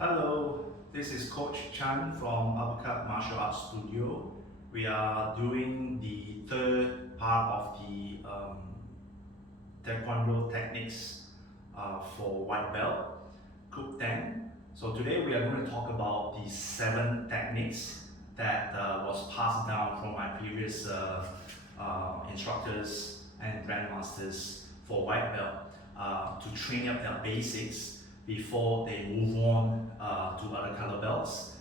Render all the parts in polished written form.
Hello, this is Coach Chan from Uppercut Martial Arts Studio. We are doing the third part of the Taekwondo techniques for white belt, Group 10. So today we are going to talk about the 7 techniques that was passed down from my previous instructors and grandmasters for white belt to train up their basics before they move on to other color belts.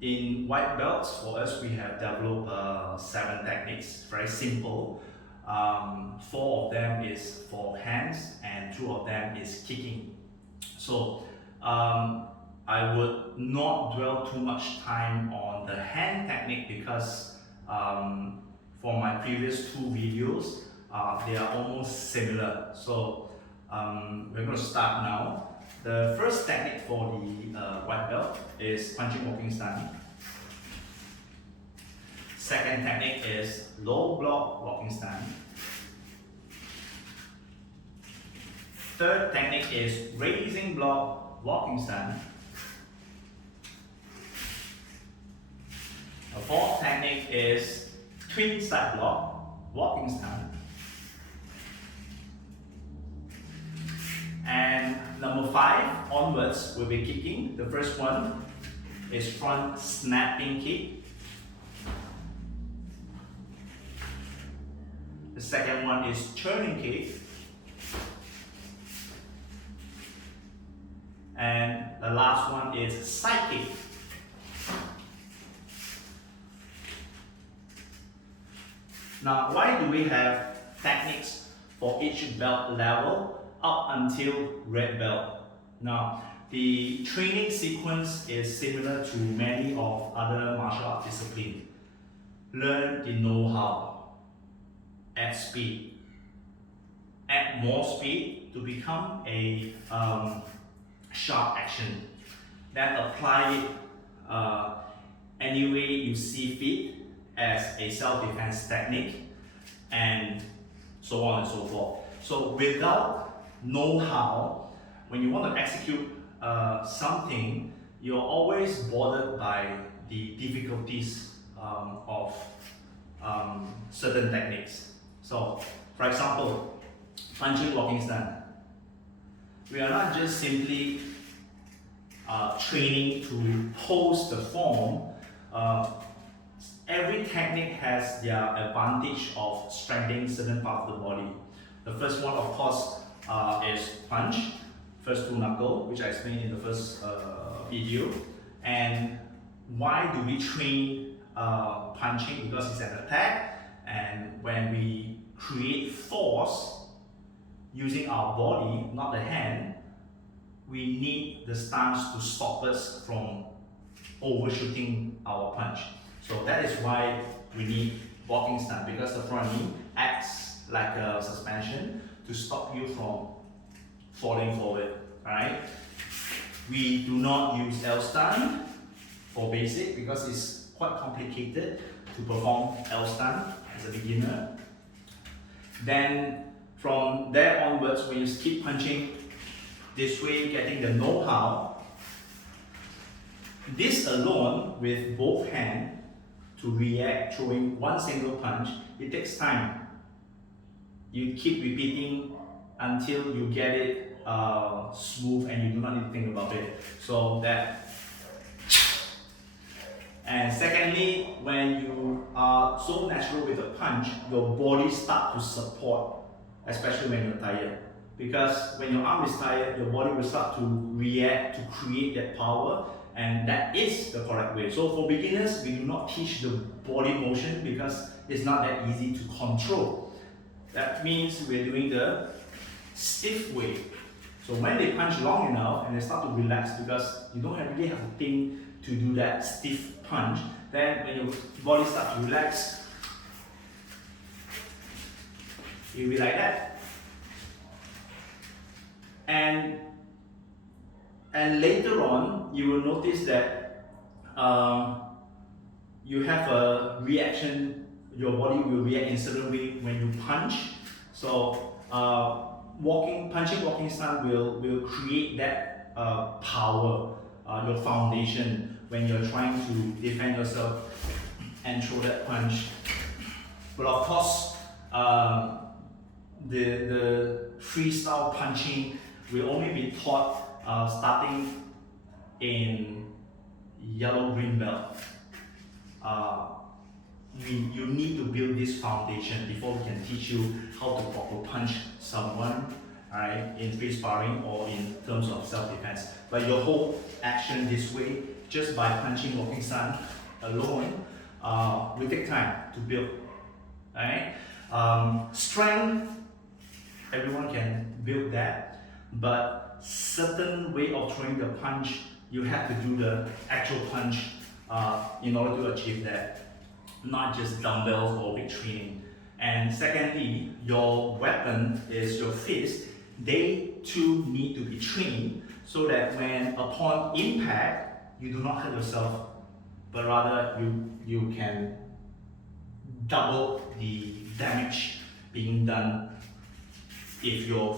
In white belts, for us, we have developed 7 techniques, very simple. 4 of them is for hands and 2 of them is kicking. So I would not dwell too much time on the hand technique because for my previous 2 videos, they are almost similar. So we're going to start now. The first technique for the white belt is punching walking stance. Second technique is low block walking stance. Third technique is raising block walking stance. The fourth technique is twin side block walking stance. And number 5 onwards will be kicking. The first one is front snapping kick. The second one is turning kick. And the last one is side kick. Now, why do we have techniques for each belt level up until red belt? Now, the training sequence is similar to many of other martial art disciplines. Learn the know-how, add speed, add more speed to become a sharp action. Then apply it any way you see fit as a self-defense technique, and so on and so forth. So without know-how, when you want to execute something, you're always bothered by the difficulties of certain techniques. So, for example, punching walking stance. We are not just simply training to pose the form. Every technique has their advantage of strengthening certain part of the body. The first one, of course, is punch, first 2 knuckle, which I explained in the first video. And why do we train punching? Because it's an attack, and when we create force using our body, not the hand, we need the stance to stop us from overshooting our punch. So that is why we need walking stance, because the front knee acts like a suspension to stop you from falling forward. Alright? We do not use L stance for basic because it's quite complicated to perform L stance as a beginner. Then from there onwards, when you keep punching this way, getting the know-how, this alone with both hands to react, throwing one single punch, it takes time. You keep repeating until you get it smooth and you do not need to think about it. So that. And secondly, when you are so natural with a punch, your body starts to support, especially when you're tired. Because when your arm is tired, your body will start to react to create that power, and that is the correct way. So for beginners, we do not teach the body motion because it's not that easy to control. That means we're doing the stiff way. So when they punch long enough and they start to relax, because you don't really have to think to do that stiff punch, then when your body starts to relax, you'll be like that. And later on, you will notice that you have a reaction, your body will react in a certain way when you punch. So punching walking stance will create that power, your foundation when you're trying to defend yourself and throw that punch. But of course, the freestyle punching will only be taught starting in yellow-green belt. You need to build this foundation before we can teach you how to proper punch someone, right, in free sparring or in terms of self-defense. But your whole action this way, just by punching walking sun alone, will take time to build. Right? Strength, everyone can build that, but certain way of throwing the punch, you have to do the actual punch in order to achieve that, not just dumbbells or weight training. And secondly, your weapon is your fist. They too need to be trained so that when upon impact, you do not hurt yourself, but rather you can double the damage being done if your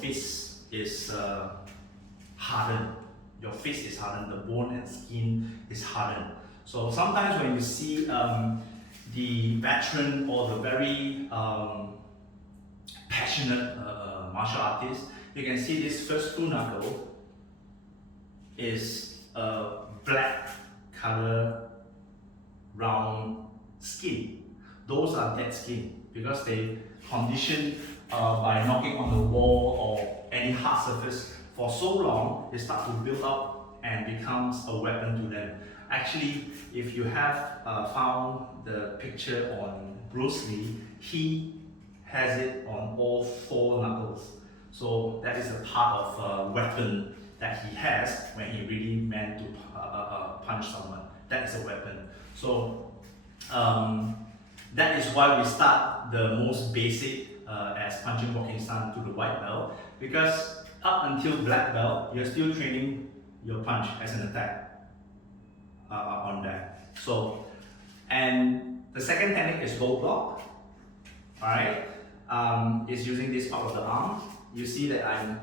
fist is hardened. Your fist is hardened, the bone and skin is hardened. So sometimes when you see the veteran or the very passionate martial artist, you can see this first two knuckle is a black color round skin. Those are dead skin because they conditioned by knocking on the wall or any hard surface for so long, they start to build up and becomes a weapon to them. Actually, if you have found the picture on Bruce Lee, he has it on all four knuckles. So that is a part of a weapon that he has when he really meant to punch someone. That is a weapon. So that is why we start the most basic as punching walking stance to the white belt, because up until black belt, you're still training your punch as an attack on that. So, and the second technique is low block. Alright, is using this part of the arm. You see that I'm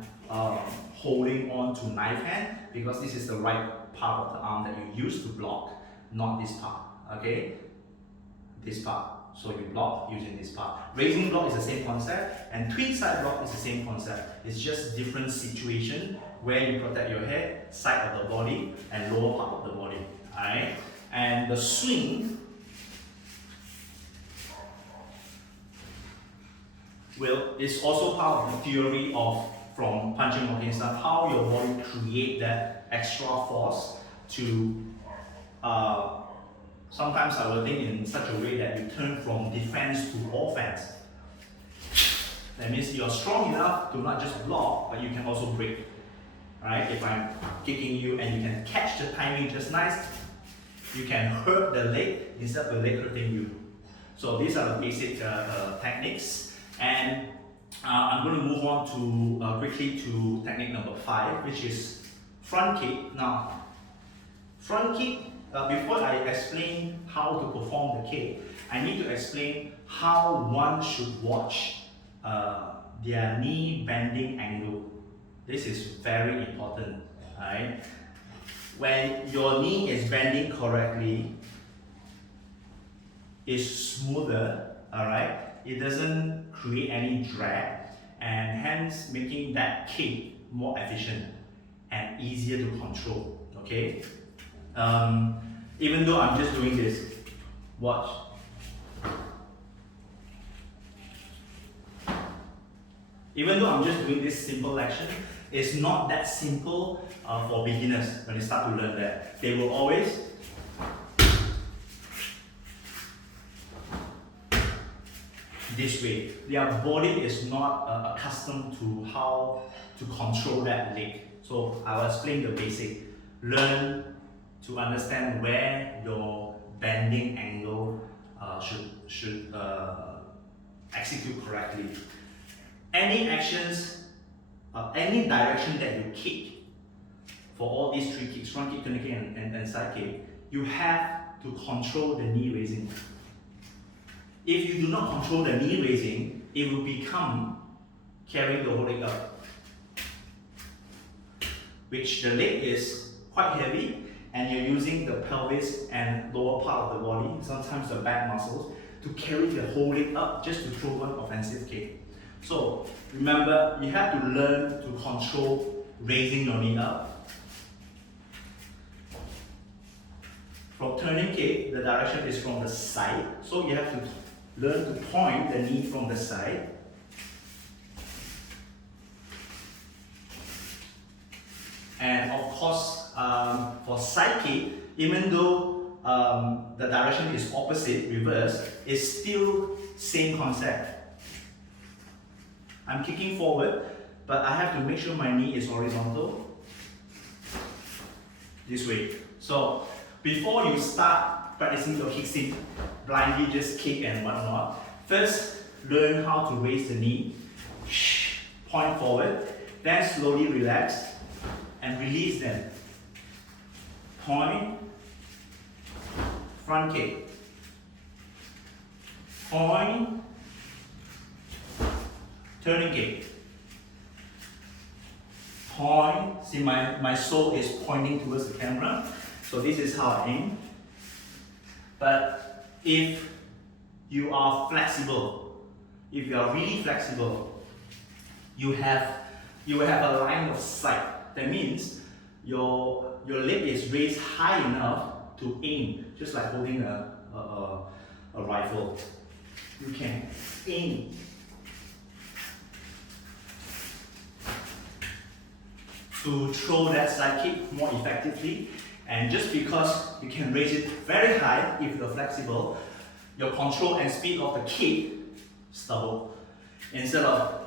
holding on to knife hand because this is the right part of the arm that you use to block, not this part. Okay, this part. So you block using this part. Raising block is the same concept, and twin side block is the same concept. It's just different situation where you protect your head, side of the body, and lower part of the body. Alright? And the swing is also part of the theory of from punching walking stance, how your body create that extra force to sometimes I will think in such a way that you turn from defense to offense. That means you're strong enough to not just block, but you can also break. Right? If I'm kicking you and you can catch the timing just nice, you can hurt the leg instead of the leg hurting you. So these are the basic techniques. And I'm going to move on to quickly to technique number 5, which is front kick. Now, front kick, before I explain how to perform the kick, I need to explain how one should watch their knee bending angle. This is very important. Right? When your knee is bending correctly, it's smoother. Alright? It doesn't create any drag, and hence making that kick more efficient and easier to control. Okay? Even though I'm just doing this, watch. Even though I'm just doing this simple action, it's not that simple for beginners when they start to learn that. They will always this way. Their body is not accustomed to how to control that leg. So I will explain the basic. Learn to understand where your bending angle should execute correctly. Any actions, any direction that you kick, for all these 3 kicks, front kick, turn kick, and side kick, you have to control the knee raising. If you do not control the knee raising, it will become carrying the whole leg up. which the leg is quite heavy and you're using the pelvis and lower part of the body, sometimes the back muscles, to carry the whole leg up just to throw one offensive kick. So remember, you have to learn to control raising your knee up. From turning kick, the direction is from the side, so you have to learn to point the knee from the side. And of course, for side kick, even though the direction is opposite, reverse, it's still same concept. I'm kicking forward, but I have to make sure my knee is horizontal. This way. So before you start practicing your kickstep, blindly just kick and whatnot, first learn how to raise the knee, point forward, then slowly relax and release them. Point, front kick, point, turning kick, point. See, my sole is pointing towards the camera, so this is how I aim. But if you are flexible, if you are really flexible, you will have a line of sight. That means your leg is raised high enough to aim, just like holding a rifle. You can aim. To throw that side kick more effectively, and just because you can raise it very high if you're flexible, your control and speed of the kick is double. Instead of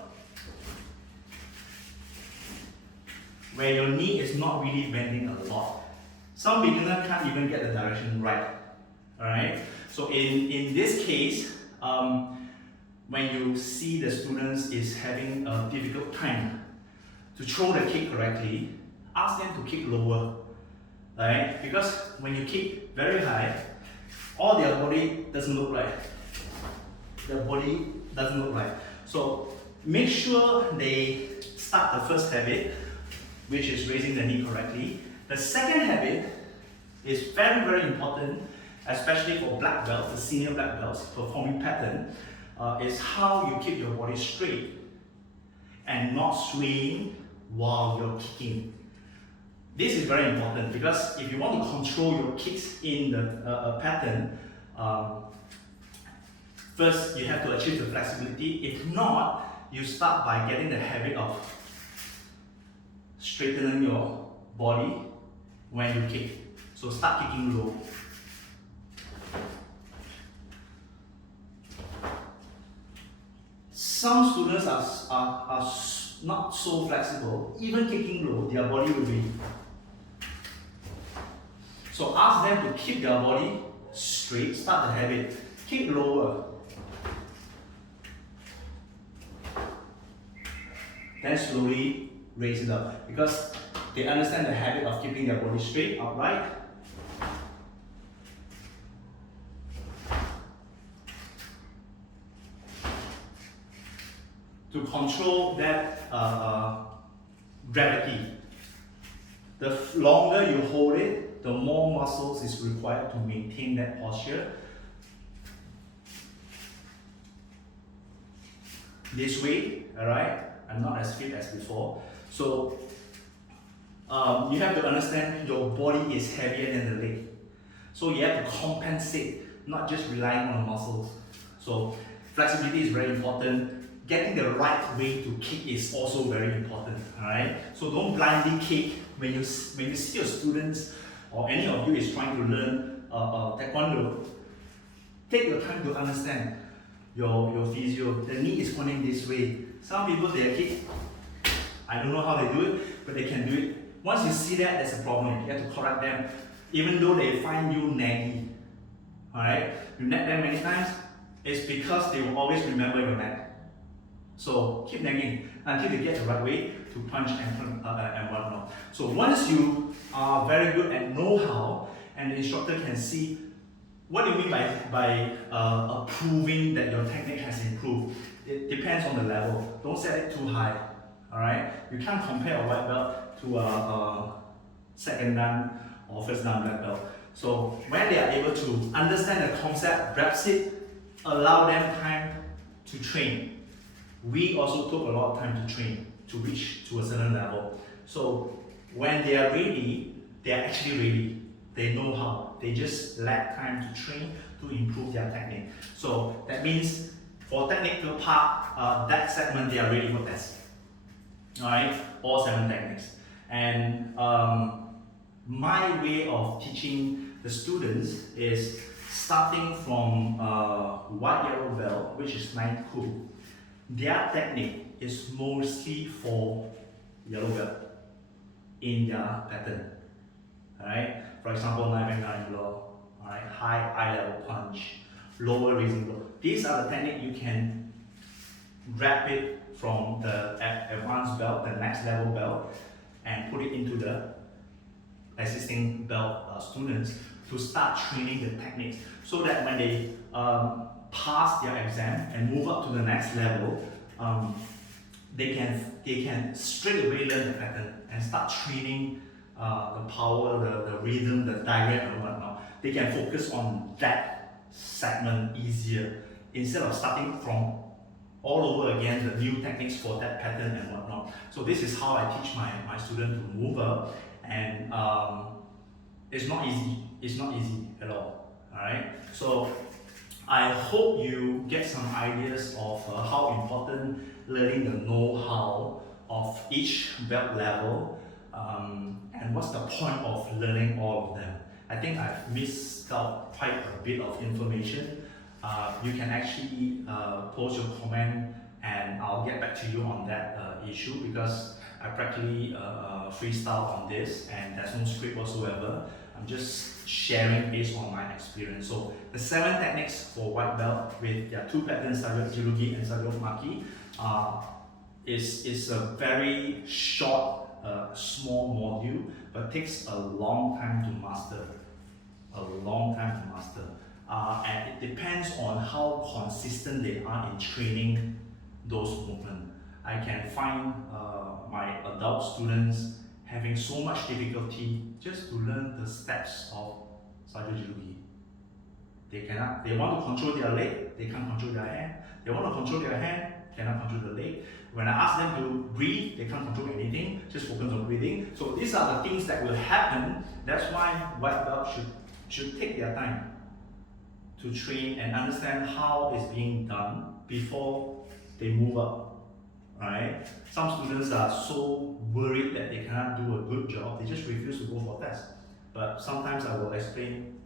where your knee is not really bending a lot. Some beginners can't even get the direction right. Alright? So in this case, when you see the students is having a difficult time to throw the kick correctly, ask them to kick lower. Right? Because when you kick very high, all their body doesn't look right. Their body doesn't look right. So make sure they start the first habit, which is raising the knee correctly. The second habit is very, very important, especially for black belts, the senior black belts, performing pattern, is how you keep your body straight and not swaying while you're kicking. This is very important because if you want to control your kicks in the pattern, first you have to achieve the flexibility. If not, you start by getting the habit of straightening your body when you kick. So start kicking low. Some students are not so flexible. Even kicking low, their body will be. So ask them to keep their body straight. Start the habit. Kick lower. Then slowly raise it up, because they understand the habit of keeping their body straight, upright. To control that gravity, the longer you hold it, the more muscles is required to maintain that posture. This way, alright? I'm not as fit as before. So you have to understand your body is heavier than the leg. So you have to compensate, not just relying on the muscles. So flexibility is very important. Getting the right way to kick is also very important. Alright? So don't blindly kick when you see your students or any of you is trying to learn Taekwondo. Take your time to understand your physio. The knee is pointing this way. Some people, they kick, I don't know how they do it, but they can do it. Once you see that, there's a problem. You have to correct them, even though they find you naggy. Alright? You nag them many times, it's because they will always remember your nag. So keep nagging until they get the right way to punch and whatnot. So once you are very good at know-how, and the instructor can see what do you mean by proving that your technique has improved. It depends on the level. Don't set it too high. Alright, you can't compare a white belt to a second dan or first dan black belt. So when they are able to understand the concept, grasp it, allow them time to train. We also took a lot of time to train to reach to a certain level. So when they are ready, they are actually ready. They know how. They just lack time to train to improve their technique. So that means for technical part, that segment they are ready for test. Alright, all 7 techniques. And my way of teaching the students is starting from white yellow belt, which is 9th Ku. Their technique is mostly for yellow belt in their pattern. Alright, for example, 9 bang blow, alright, high eye level punch, lower raising blow. These are the technique you can grab it from the advanced belt, the next level belt, and put it into the existing belt students to start training the techniques, so that when they pass their exam and move up to the next level, they can straight away learn the pattern and start training the power, the rhythm, the diagram and whatnot. They can focus on that segment easier instead of starting from all over again the new techniques for that pattern and whatnot. So this is how I teach my student to move up, and it's not easy. It's not easy at all. Alright. So I hope you get some ideas of how important learning the know-how of each belt level, and what's the point of learning all of them. I think I've missed out quite a bit of information. You can actually post your comment and I'll get back to you on that issue, because I practically freestyle on this and there's no script whatsoever. I'm just sharing based on my experience. So the 7 techniques for white belt with their 2 patterns, Sajok Jirugi and Sajok Maki, is a very short, small module, but takes a long time to master. A long time to master. And it depends on how consistent they are in training those movements. I can find my adult students having so much difficulty just to learn the steps of Sajok Jirugi. They want to control their leg, they can't control their hand. They want to control their hand, cannot control the leg. When I ask them to breathe, they can't control anything, just focus on breathing. So these are the things that will happen. That's why white belt should take their time to train and understand how it's being done before they move up. Right? Some students are so worried that they cannot do a good job, they just refuse to go for tests. But sometimes I will explain,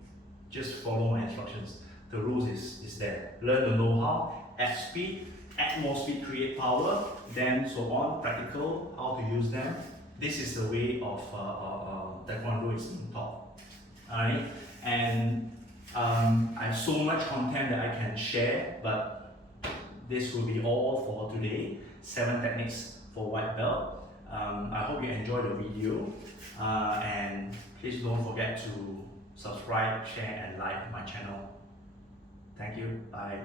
just follow my instructions. The rules is there. Learn the know-how, add speed, add more speed, create power, then so on, practical, how to use them. This is the way of Taekwondo is being taught. Alright? And I have so much content that I can share, but this will be all for today. 7 techniques for white belt. I hope you enjoyed the video, and please don't forget to subscribe, share and like my channel. Thank you. Bye.